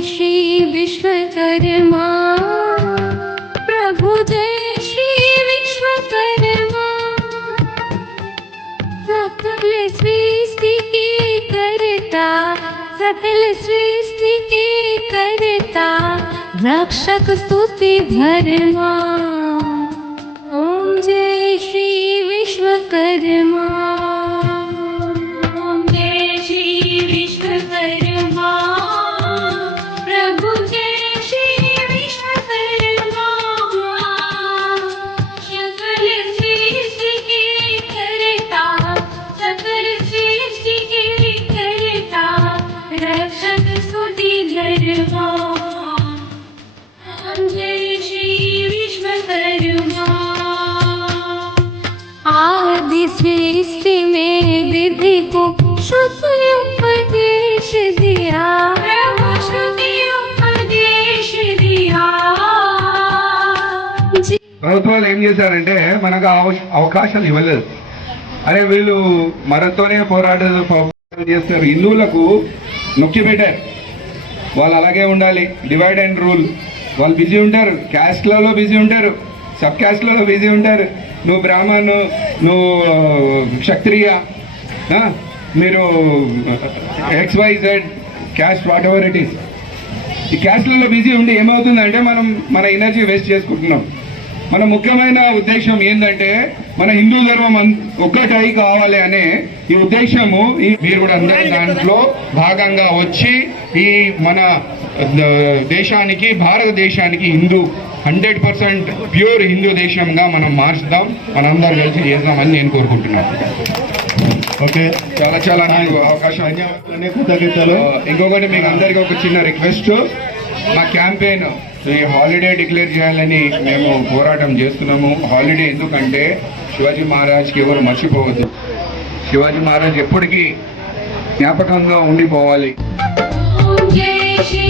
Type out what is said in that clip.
श्री विश्वकर्मा प्रभु जय श्री विश्वकर्मा सकल सृष्टि के करता सकल सृष्टि के करता रक्षक स्तुति धर्मा ओम जय श्री विश्वकर्मा ओम जय श्री विश्वकर्मा प्रभु जय श्री विश्वकर्मा सकल सृष्टि के करता सकल सृष्टि के करता रक्षक स्तुति धर्मा जय श्री विश्वकर्मा आदि सृष्टि में विधि को श्रुति उपदेश दिया प्रभु श्रुति उपदेश दिया ప్రభుత్వాలు ఏం చేశారంటే మనకు అవకాశాలు ఇవ్వలేదు. అరే వీళ్ళు మనతోనే పోరాటాలు చేస్తారు, హిందువులకు నొక్కి పెట్టారు. వాళ్ళు అలాగే ఉండాలి, డివైడ్ అండ్ రూల్. వాళ్ళు బిజీ ఉంటారు, క్యాస్ట్లలో బిజీ ఉంటారు, సబ్ క్యాస్ట్లలో బిజీ ఉంటారు. నువ్వు బ్రాహ్మణ్, నువ్వు క్షత్రియ, మీరు XYZ caste what ever it is. ఈ క్యాస్ట్లలో బిజీ ఉండి ఏమవుతుందంటే మన ఎనర్జీ వేస్ట్ చేసుకుంటున్నాం. మన ముఖ్యమైన ఉద్దేశం ఏంటంటే మన హిందూ ధర్మం ఒక్కటై కావాలి అనే ఈ ఉద్దేశము. మీరు కూడా అందరూ దాంట్లో భాగంగా వచ్చి ఈ మన దేశానికి, భారతదేశానికి 100% ప్యూర్ హిందూ దేశంగా మనం మార్చుదాం, మనందరూ కలిసి చేద్దామని నేను కోరుకుంటున్నాను. ఓకే, చాలా చాలా నాకు అవకాశం. కృతజ్ఞతలు. ఇంకొకటి మీకు అందరికీ ఒక చిన్న రిక్వెస్ట్, మా క్యాంపెయిన్ ఈ హాలిడే డిక్లేర్ చేయాలని మేము పోరాటం చేస్తున్నాము. హాలిడే ఎందుకంటే శివాజీ మహారాజ్కి ఎవరు మర్చిపోవద్దు. శివాజీ మహారాజ్ ఎప్పటికీ జ్ఞాపకంగా ఉండిపోవాలి. जय श्री